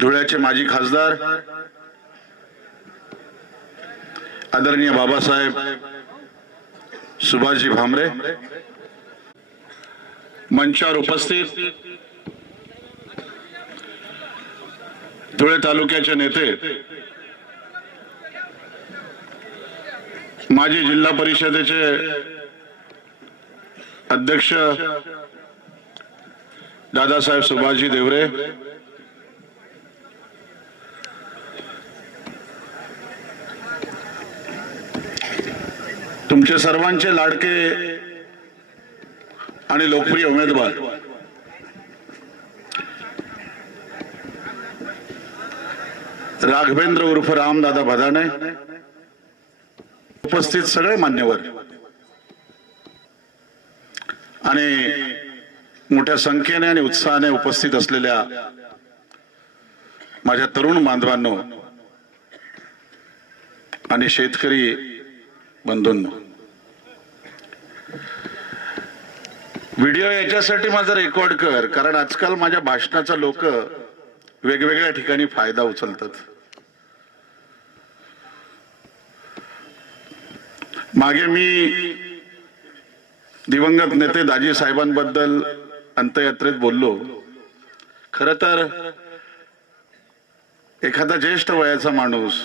धुळ्याचे माजी खासदार आदरणीय बाबासाहेब सुभाषजी भामरे, मंचावर उपस्थित धुळे तालुक्याचे नेते, माजी जिल्हा परिषदेचे अध्यक्ष दादासाहेब सुभाषजी देवरे, तुमचे सर्वांचे लाडके आणि लोकप्रिय उमेदवार राघवेंद्र उर्फ रामदादा भदाणे, उपस्थित सगळे मान्यवर आणि मोठ्या संख्येने आणि उत्साहाने उपस्थित असलेल्या माझ्या तरुण बांधवांनो आणि शेतकरी बंधूंनो, व्हिडिओ याच्यासाठी माझा रेकॉर्ड कर, कारण आजकाल माझ्या भाषणाचा लोक वेगवेगळ्या ठिकाणी फायदा उचलतात. मागे मी दिवंगत नेते दाजी साहेबांबद्दल अंत्ययात्रेत बोललो. खरं तर एखादा ज्येष्ठ वयाचा माणूस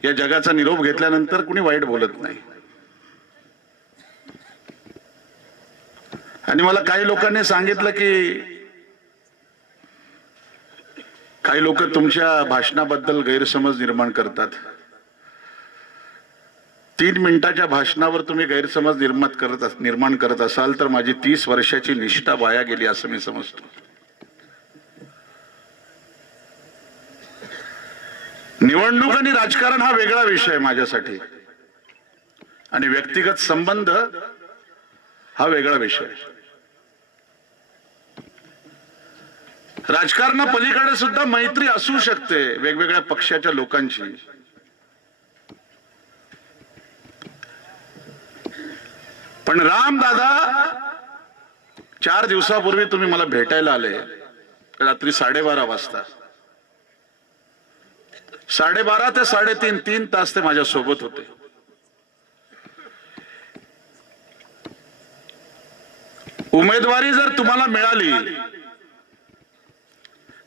या जगाचा निरोप घेतल्यानंतर कुणी वाईट बोलत नाही. आणि मला काही लोकांनी सांगितलं की काही लोक तुमच्या भाषणाबद्दल गैरसमज निर्माण करतात. 3 मिनिटाच्या भाषणावर तुम्ही गैरसमज निर्माण करत असाल तर माझी 30 वर्षाची निष्ठा वाया गेली असं मी समजतो. निवडणूक आणि राजकारण हा वेगळा विषय माझ्यासाठी आणि व्यक्तिगत संबंध हा वेगळा विषय. राजकारणापलीकडे सुद्धा मैत्री असू शकते वेगवेगळ्या पक्षाच्या लोकांची. पण रामदादा 4 दिवसापूर्वी तुम्ही मला भेटायला आले रात्री 12:30 वाजता. 12:30 ते 3:30 3 तास ते माझ्या सोबत होते. उमेदवारी जर तुम्हाला मिळाली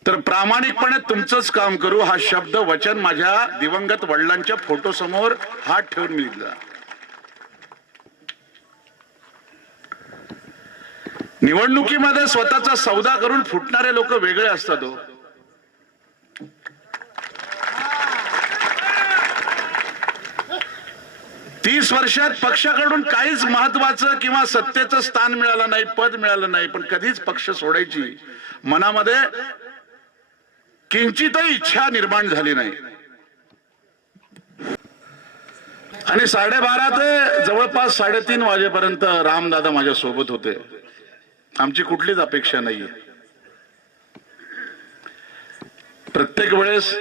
तर प्रामाणिकपणे तुमचंच काम करू हा शब्द वचन माझ्या दिवंगत वडिलांच्या फोटो समोर हात ठेवून मी दिला. निवडणुकीमध्ये स्वतःचा सौदा करून फुटणारे लोक वेगळे असतात. 30 वर्षात पक्षाकडून काहीच महत्वाचं किंवा सत्तेचं स्थान मिळालं नाही, पद मिळालं नाही, पण कधीच पक्ष सोडायची मनामध्ये किंचितही इच्छा निर्माण झाली नाही. आणि 12:30 ते जवळपास 3:30 वाजेपर्यंत रामदादा माझ्या सोबत होते. आमची कुठलीच अपेक्षा नाहीये. प्रत्येक वेळेस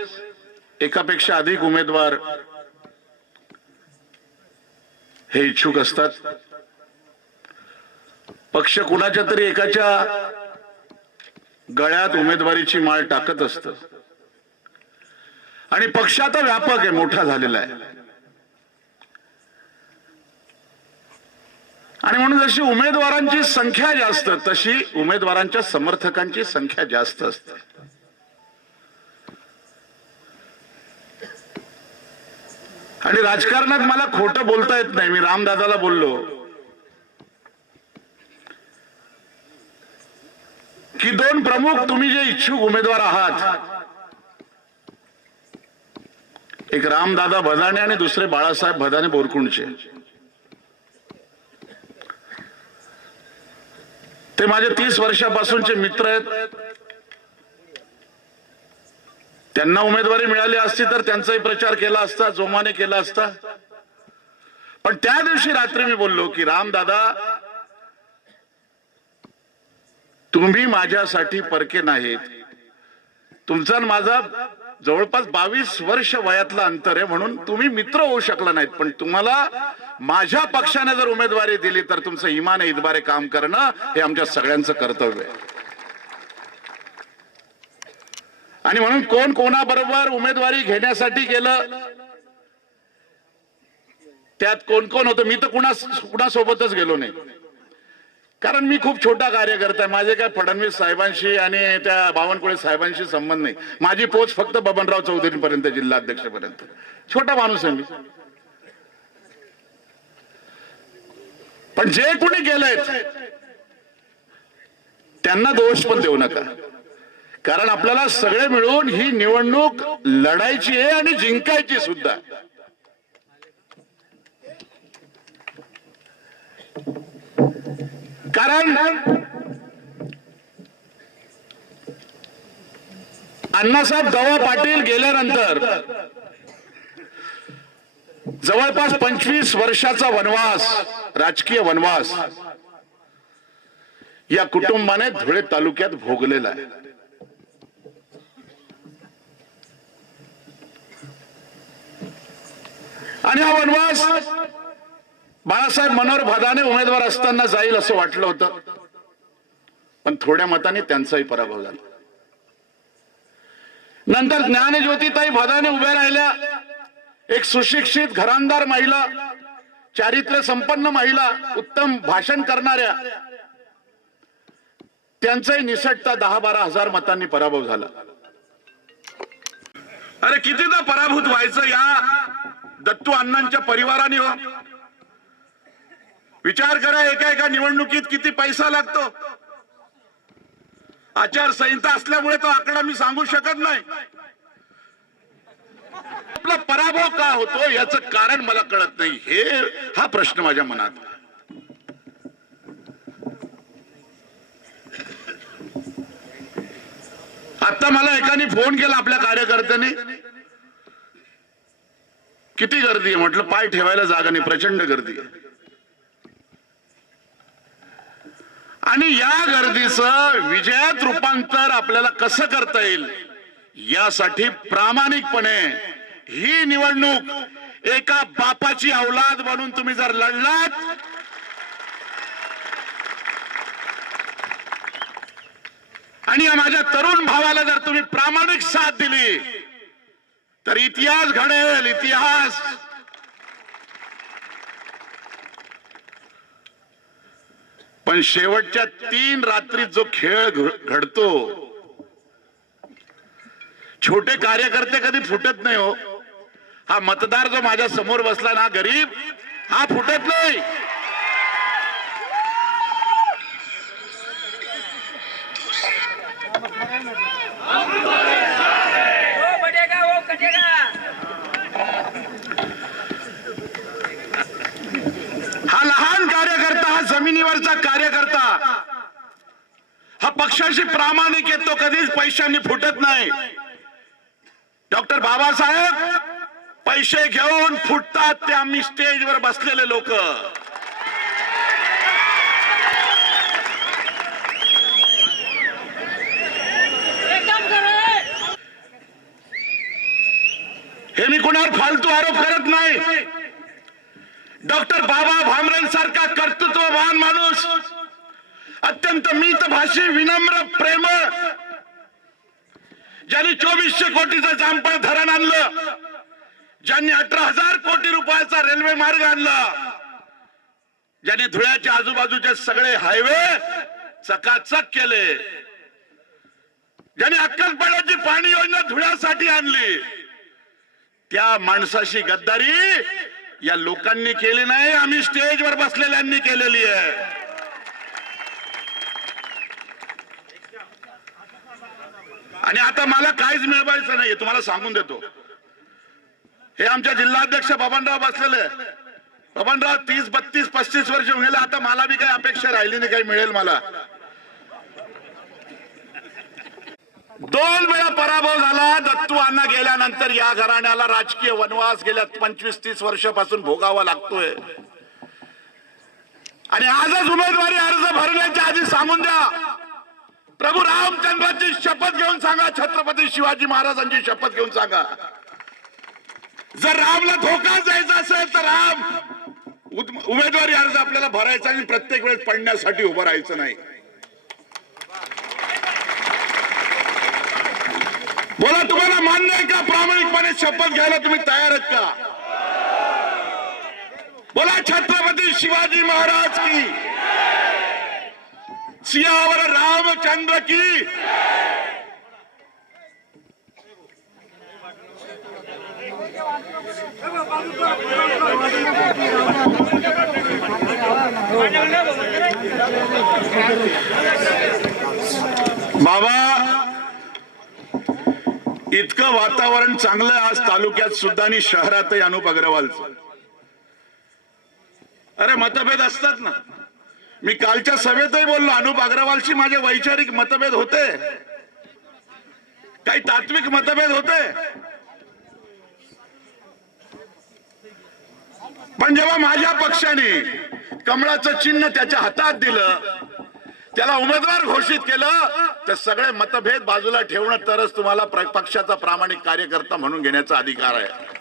एकापेक्षा अधिक उमेदवार हे इच्छुक असतात. पक्ष कुणाच्या तरी एकाच्या गळ्यात उमेदवारीची माळ टाकत असतं आणि पक्ष आता व्यापक आहे, मोठा झालेला आहे. आणि म्हणून जशी उमेदवारांची संख्या जास्त तशी उमेदवारांच्या समर्थकांची संख्या जास्त असते. आणि राजकारणात मला खोटं बोलता येत नाही. मी रामदादाला बोललो की 2 प्रमुख तुम्ही जे इच्छुक उमेदवार आहात, एक रामदादा भदाणे आणि दुसरे बाळासाहेब भदाणे बोरकुंडचे, ते माझे 30 वर्षापासूनचे मित्र आहेत. त्यांना उमेदवारी मिळाली असती तर त्यांचाही प्रचार केला असता, जोमाने केला असता. पण त्या दिवशी रात्री मी बोललो की रामदादा, तुम्ही माझ्यासाठी परके नाहीत. तुमचा आणि माझा जवळपास 22 वर्ष वयातला अंतर आहे, म्हणून तुम्ही मित्र होऊ शकला नाहीत. पण तुम्हाला माझ्या पक्षाने जर उमेदवारी दिली तर तुमचं इमान इतबारे काम करणं हे आमच्या सगळ्यांचं कर्तव्य आहे. आणि म्हणून कोण कोणाबरोबर उमेदवारी घेण्यासाठी गेलं, त्यात कोण कोण होतं, मी तर कुणासोबतच गेलो नाही. कारण मी खूप छोटा कार्यकर्ता आहे. माझे काय फडणवीस साहेबांशी आणि त्या बावनकुळे साहेबांशी संबंध नाही. माझी पोच फक्त बबनराव चौधरीपर्यंत, जिल्हाध्यक्षपर्यंत. छोटा माणूस आहे मी. पण जे कोणी गेलेत त्यांना दोष पण देऊ नका. कारण आपल्याला सगळे मिळून ही निवडणूक लढायची आहे आणि जिंकायची सुद्धा. कारण अण्णासाहेब गवा पाटील गेल्यानंतर जवळपास 25 वर्षाचा वनवास, राजकीय वनवास या कुटुंबाने धुळे तालुक्यात भोगलेला आहे. आणि हा वनवास बाळासाहेब मनोहर भदाने उमेदवार असताना जाईल असं वाटलं होतं, पण थोड्या मताने त्यांचाही पराभव झाला. नंतर ज्ञानज्योतिताई भदाने उभ्या राहिल्या, एक सुशिक्षित घराणदार महिला, चारित्र्य संपन्न महिला, उत्तम भाषण करणाऱ्या, त्यांचाही निसटता 10-12 हजार मतांनी पराभव झाला. अरे कितीदा पराभूत व्हायचं या दत्तू अण्णांच्या परिवाराने हो. विचार करा, एका निवडणुकीत किती पैसा लागतो. आचारसंहिता असल्यामुळे तो आकडा मी सांगू शकत नाही. आपला पराभव का होतो याचं कारण मला कळत नाही. हा प्रश्न माझ्या मनात. आता मला एकाने फोन केला आपल्या कार्यकर्त्यांनी, किती गर्दी आहे. म्हटलं पाय ठेवायला जागा नाही, प्रचंड गर्दी आहे. आणि या गर्दीचं विजयात रूपांतर आपल्याला कसं करता येईल यासाठी प्रामाणिकपणे ही निवडणूक एका बापाची औलाद बनून तुम्ही जर लढलात, आणि या माझ्या तरुण भावाला जर तुम्ही प्रामाणिक साथ दिली तर इतिहास घडेल, इतिहास. पण शेवटच्या 3 रात्रीत जो खेळ घडतो, छोटे कार्यकर्ते कधी फुटत नाही हो. हा मतदार जो माझ्या समोर बसला ना, गरीब, हा फुटत नाही. हा लहान कार्यकर्ता, हा जमिनीवरचा कार्यकर्ता, हा पक्षाशी प्रामाणिक आहे, तो कधीच पैशांनी फुटत नाही. डॉक्टर बाबासाहेब पैसे घेऊन फुटतात, ते आम्ही स्टेजवर बसलेले लोक. हे मी कुणावर फालतू आरोप करत नाही. डॉक्टर बाबा भामरेंसारखा कर्तृत्ववान माणूस, अत्यंत मितभाषी, विनम्र, प्रेमळ, ज्यांनी 2400 कोटीचं जामफळ धरण आणलं, ज्यांनी 18,000 कोटी रुपयाचा रेल्वे मार्ग आणला, ज्यांनी धुळ्याच्या आजूबाजूचे सगळे हायवे चकाचक केले, ज्यांनी अक्कलपाड्याची पाणी योजना धुळ्यासाठी आणली, त्या माणसाशी गद्दारी या लोकांनी केली नाही, आम्ही स्टेजवर बसलेल्यांनी केलेली आहे. आणि आता मला काहीच मिळवायचं नाहीये, तुम्हाला सांगून देतो. हे आमच्या जिल्हाध्यक्ष बबनराव बसलेले. बबनराव 30, 32, 35 वर्ष होऊन गेले. आता मला बी काही अपेक्षा राहिली नाही काही मिळेल मला. 2 वेळा पराभव झाला. दत्तू अण्णा गेल्यानंतर या घराण्याला राजकीय वनवास गेल्या 25-30 वर्षापासून भोगावा लागतोय. आणि आजच उमेदवारी अर्ज भरण्याच्या आधी सांगून द्या, प्रभू रामचंद्राची शपथ घेऊन सांगा, छत्रपती शिवाजी महाराजांची शपथ घेऊन सांगा, जर रामला धोका द्यायचा असेल तर राम उमेदवारी अर्ज आपल्याला भरायचा आणि प्रत्येक वेळेस पडण्यासाठी उभं राहायचं नाही. बोला, तुम्हाला मान्य आहे का प्रामाणिकपणे शपथ घ्यायला तुम्ही तयार आहेत का? बोला, छत्रपती शिवाजी महाराज की, सियावर रामचंद्र की. बाबा, इतकं वातावरण चांगलं आज तालुक्यात सुद्धा आणि शहरातही अनुप अग्रवालचं. अरे मतभेद असतात ना. मी कालच्या सभेतही बोललो, अनुप अग्रवालशी माझे वैचारिक मतभेद होते, काही तात्विक मतभेद होते, पण जेव्हा माझ्या पक्षाने कमळाचं चिन्ह त्याच्या हातात दिलं, त्याला उमेदवार घोषित केलं, तर सगळे मतभेद बाजूला ठेवणं तरच तुम्हाला पक्षाचा प्रामाणिक कार्यकर्ता म्हणून घेण्याचा अधिकार आहे.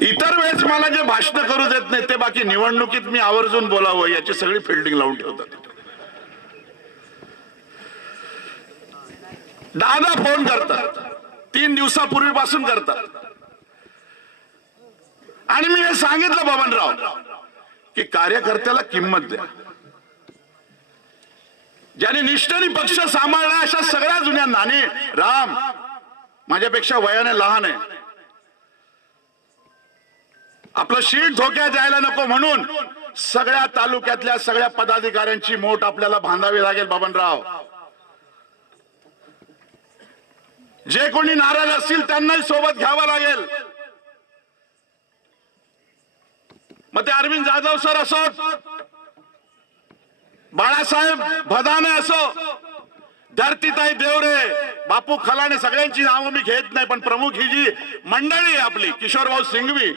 इतर वेळेस मला जे भाषण करू देत नाही ते बाकी निवडणुकीत मी आवर्जून बोलावं याची सगळी फिल्डिंग लावून ठेवतात. 10 फोन करतात, 3 दिवसापूर्वीपासून करतात. आणि मी हे सांगितलं बबनराव की कार्यकर्त्याला किंमत द्या. ज्याने निष्ठेने पक्ष सांभाळला अशा सगळ्या जुन्यांना, आणि राम माझ्यापेक्षा वयाने लहान आहे, आपलं शीट धोक्यात जायला नको म्हणून सगळ्या तालुक्यातल्या सगळ्या पदाधिकाऱ्यांची मोठ आपल्याला बांधावी लागेल. बबनराव, जे कोणी नाराज असतील त्यांनाही सोबत घ्यावं लागेल. मग ते अरविंद जाधव सर असो, बाळासाहेब भदाने असो, धरतीताई देवरे, बापू खलाणे, सगळ्यांची नावं मी घेत नाही, पण प्रमुख ही जी मंडळी आहे आपली, किशोरभाऊ सिंघवी,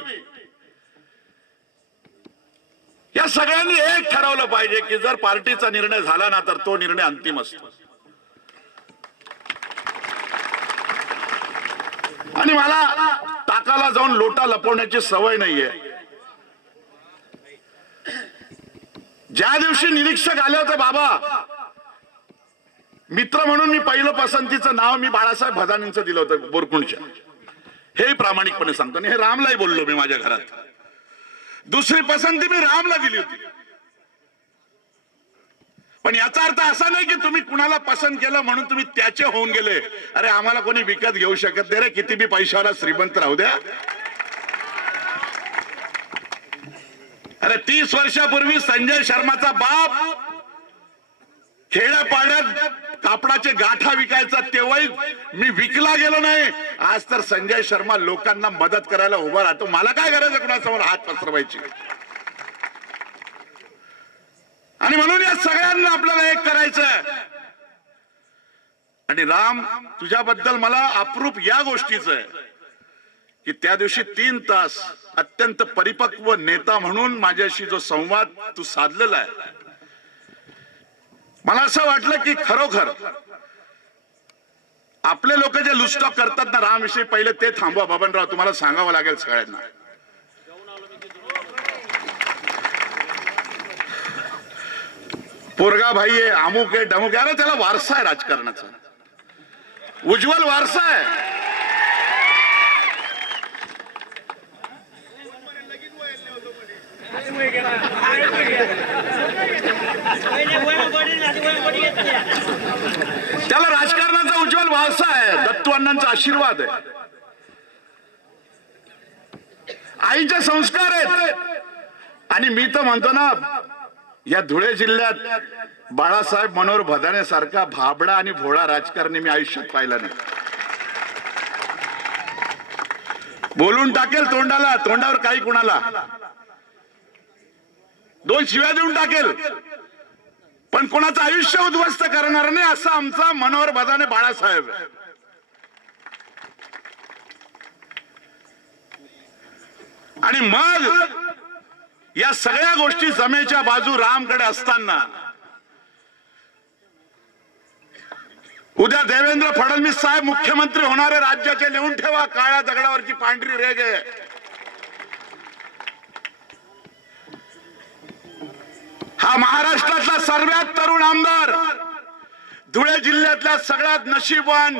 या सगळ्यांनी एक ठरवलं पाहिजे की जर पार्टीचा निर्णय झाला ना तर तो निर्णय अंतिम असतो. आणि मला टाकाला जाऊन लोटा लपवण्याची सवय नाहीये. ज्या दिवशी निरीक्षक आले होते बाबा, मित्र म्हणून मी पहिलं पसंतीचं नाव मी बाळासाहेब भदानेंचं दिलं होतं बोरकुंडच्या. हे प्रामाणिकपणे सांगतो, आणि हे रामलाही बोललो मी माझ्या घरात. दुसरी पसंती मी रामला दिली होती. पण याचा अर्थ असा नाही की तुम्ही कुणाला पसंत केलं म्हणून तुम्ही त्याचे होऊन गेले. अरे आम्हाला कोणी विकत घेऊ शकत नाही रे, किती बी पैशावाला श्रीमंत राहू द्या. अरे 30 वर्षापूर्वी संजय शर्माचा बाप खेड्यापाड्यात कापडाचे गाठा विकायचा, तेव्हाही मी विकला गेलो नाही. आज तर संजय शर्मा लोकांना मदत करायला उभा राहतो. मला काय गरज आहे कुणासमोर हात पसरवायची? आणि म्हणून या सगळ्यांना आपल्याला एक करायचं. आणि राम, तुझ्याबद्दल मला अप्रूप या गोष्टीचं आहे की त्या दिवशी 3 तास अत्यंत परिपक्व नेता म्हणून माझ्याशी जो संवाद तू साधलेला आहे, मला असं वाटलं की खरोखर आपले लोक जे लुस्टॉक करतात ना राम विषयी, पहिले ते थांबवा. बबनराव, तुम्हाला सांगावं लागेल सगळ्यांना. पोरगा भाई आहे, अमुक आहे, डमुक आहे. अरे त्याला वारसा आहे राजकारणाचा, उज्ज्वल वारसा आहे. त्याला राजकारणाचा उज्ज्वल वारसा आहे, दत्तू अण्णांचा आशीर्वाद आहे, आईचे संस्कार आहेत. आणि मी तर म्हणतो ना, या धुळे जिल्ह्यात बाळासाहेब मनोहर भदाने सारखा भाबडा आणि भोळा राजकारणी मी आयुष्यात पाहिला नाही. बोलून टाकेल तोंडाला, तोंडावर काही कुणाला 2 शिव्या देऊन टाकेल, पण कोणाचं आयुष्य उद्ध्वस्त करणार नाही, असा आमचा मनोहर भदाने बाळासाहेब. आणि मग या सगळ्या गोष्टी जमेच्या बाजू रामकडे असताना उद्या देवेंद्र फडणवीस साहेब मुख्यमंत्री होणारे राज्याचे लिहून ठेवा, काळ्या दगडावरची पांढरी रेघ आहे. हा महाराष्ट्रातला सर्वात तरुण आमदार, धुळे जिल्ह्यातल्या सगळ्यात नशीबवान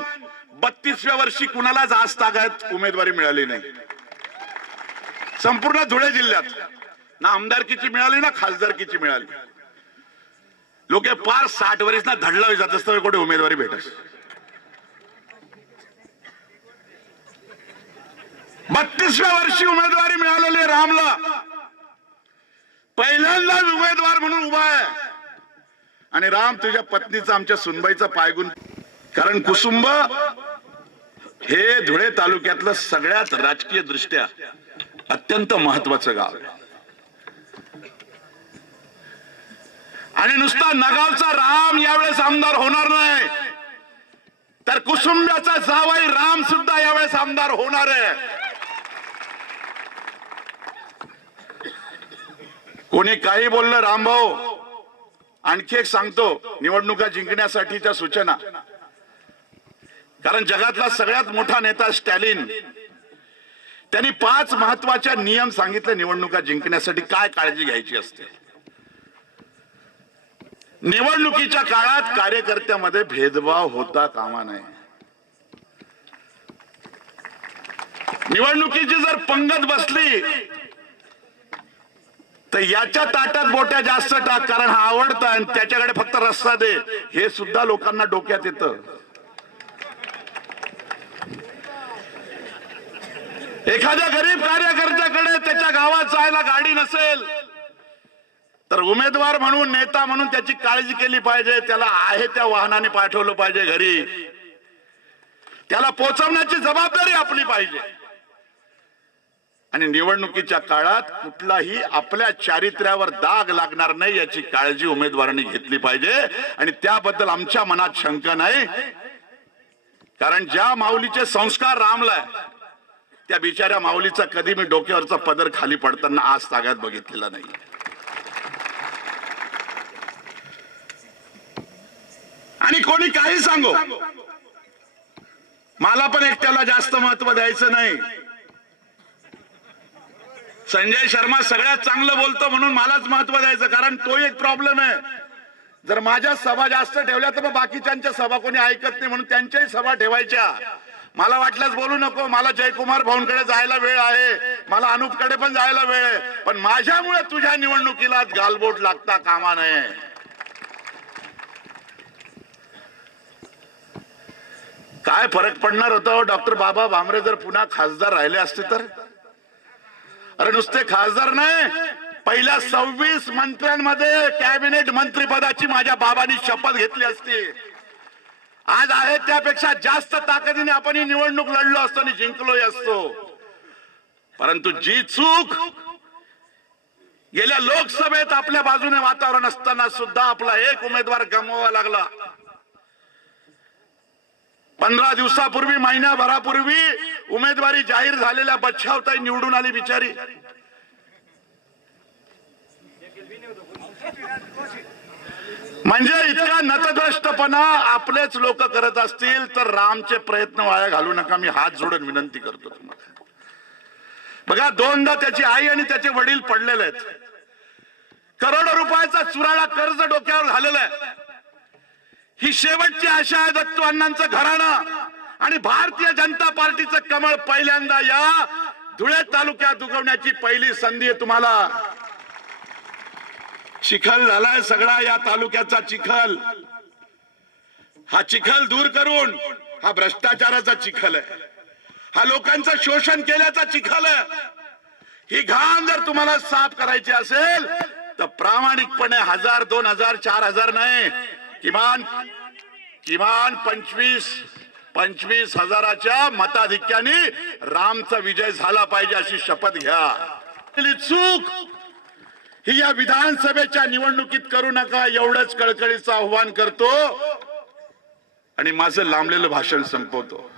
32व्या वर्षी कुणालाच आज तागायत उमेदवारी मिळाली नाही. संपूर्ण धुळे जिल्ह्यात ना आमदारकीची मिळाली ना खासदारकीची मिळाली. लोक पार 60 वर्ष ना धडला जात असतं कुठे उमेदवारी भेटस. 32व्या वर्षी उमेदवारी मिळालेली रामला पहिल्यांदा उमेदवार म्हणून उभा आहे. आणि राम तुझ्या पत्नीचा आमच्या सुनबाईचा पायगुण, कारण कुसुंब हे धुळे तालुक्यातलं सगळ्यात राजकीय दृष्ट्या अत्यंत महत्वाचं गाव आहे. आणि नुसता नगावचा राम यावेळेस आमदार होणार नाही, तर कुसुंब्याचा जावई राम सुद्धा यावेळेस आमदार होणार आहे. कोणी काही बोललं रामभाऊ, आणखी एक सांगतो निवडणुका जिंकण्यासाठीच्या सूचना. कारण जगातला सगळ्यात मोठा नेता स्टॅलिन, त्यांनी 5 महत्वाचे नियम सांगितले निवडणुका जिंकण्यासाठी काय काळजी घ्यायची असते. निवडणुकीच्या काळात कार्यकर्त्यामध्ये भेदभाव होता कामा नये. निवडणुकीची जर पंगत बसली तर याच्या ताटात बोट्या जास्त टाक, कारण हा आवडता आणि त्याच्याकडे फक्त रस्सा दे, हे सुद्धा लोकांना डोक्यात येतं. एखाद्या गरीब कार्यकर्त्याकडे त्याच्या गावात जायला गाडी नसेल तर उमेदवार म्हणून नेता म्हणून त्याची काळजी केली पाहिजे. त्याला आहे त्या वाहनाने पाठवलं पाहिजे घरी, त्याला पोहोचवण्याची जबाबदारी आपली पाहिजे. आणि निवडणुकीच्या काळात कुठलाही आपल्या चारित्र्यावर दाग लागणार नाही याची काळजी उमेदवारांनी घेतली पाहिजे. आणि त्याबद्दल आमच्या मनात शंका नाही, कारण ज्या माऊलीचे संस्कार रामला त्या बिचाऱ्या माऊलीचा कधी मी डोक्यावरचा पदर खाली पडताना आज तागात बघितलेला नाही. आणि कोणी काही सांगो, मला पण एकट्याला जास्त महत्व द्यायचं नाही. संजय शर्मा सगळ्यात चांगलं बोलतो म्हणून मलाच महत्व द्यायचं, कारण तो एक प्रॉब्लेम आहे. जर माझ्या सभा जास्त ठेवल्या तर मग बाकीच्यांच्या सभा कोणी ऐकत नाही, म्हणून त्यांच्याही सभा ठेवायच्या. मला वाटल्यास बोलू नको, मला जयकुमार भाऊंकडे जायला वेळ आहे, मला अनुपकडे पण जायला वेळ आहे, पण माझ्यामुळे तुझ्या निवडणुकीला गालबोट लागता कामा नये. काय फरक पडणार होता डॉक्टर बाबा भामरे जर पुन्हा खासदार राहिले असते तर? अरे नुसते खासदार नाही, पहिल्या 26 मंत्र्यांमध्ये कॅबिनेट मंत्रीपदाची माझ्या बाबांनी शपथ घेतली असती. आज आहे त्यापेक्षा जास्त ताकदीने आपण ही निवडणूक लढलो असतो आणि जिंकलोही असतो. परंतु जी चूक गेल्या लोकसभेत आपल्या बाजूने वातावरण असताना सुद्धा आपला एक उमेदवार गमवावा लागला. 15 दिवसापूर्वी, महिन्याभरापूर्वी उमेदवारी जाहीर झालेल्या बच्छावताई निवडून आली बिचारी. म्हणजे इतका नतद्रष्टपणा आपलेच लोक करत असतील तर रामचे प्रयत्न वाया घालू नका, मी हात जोडून विनंती करतो तुम्हाला. बघा, 2दा त्याची आई आणि त्याचे वडील पडलेले आहेत. करोडो रुपयाचा चुराळा कर्ज डोक्यावर झालेला आहे. ही शेवटची आशा आहे दत्तू अण्णांचं घराणं आणि भारतीय जनता पार्टीचं कमळ पहिल्यांदा या धुळे तालुक्यात उगवण्याची पहिली संधी आहे तुम्हाला. चिखल झालाय सगळा या तालुक्याचा चिखल. हा चिखल दूर करून, हा भ्रष्टाचाराचा चिखल आहे, हा लोकांचं शोषण केल्याचा चिखल आहे. ही घाण जर तुम्हाला साफ करायची असेल तर प्रामाणिकपणे 1000, 2000, 4000 नाही, किमान 25 हजाराच्या मताधिक्याने रामचा विजय झाला पाहिजे अशी शपथ घ्या. चूक ही या विधानसभेच्या निवडणुकीत करू नका, एवढंच कळकळीचं आव्हान करतो आणि माझं लांबलेलं भाषण संपवतो.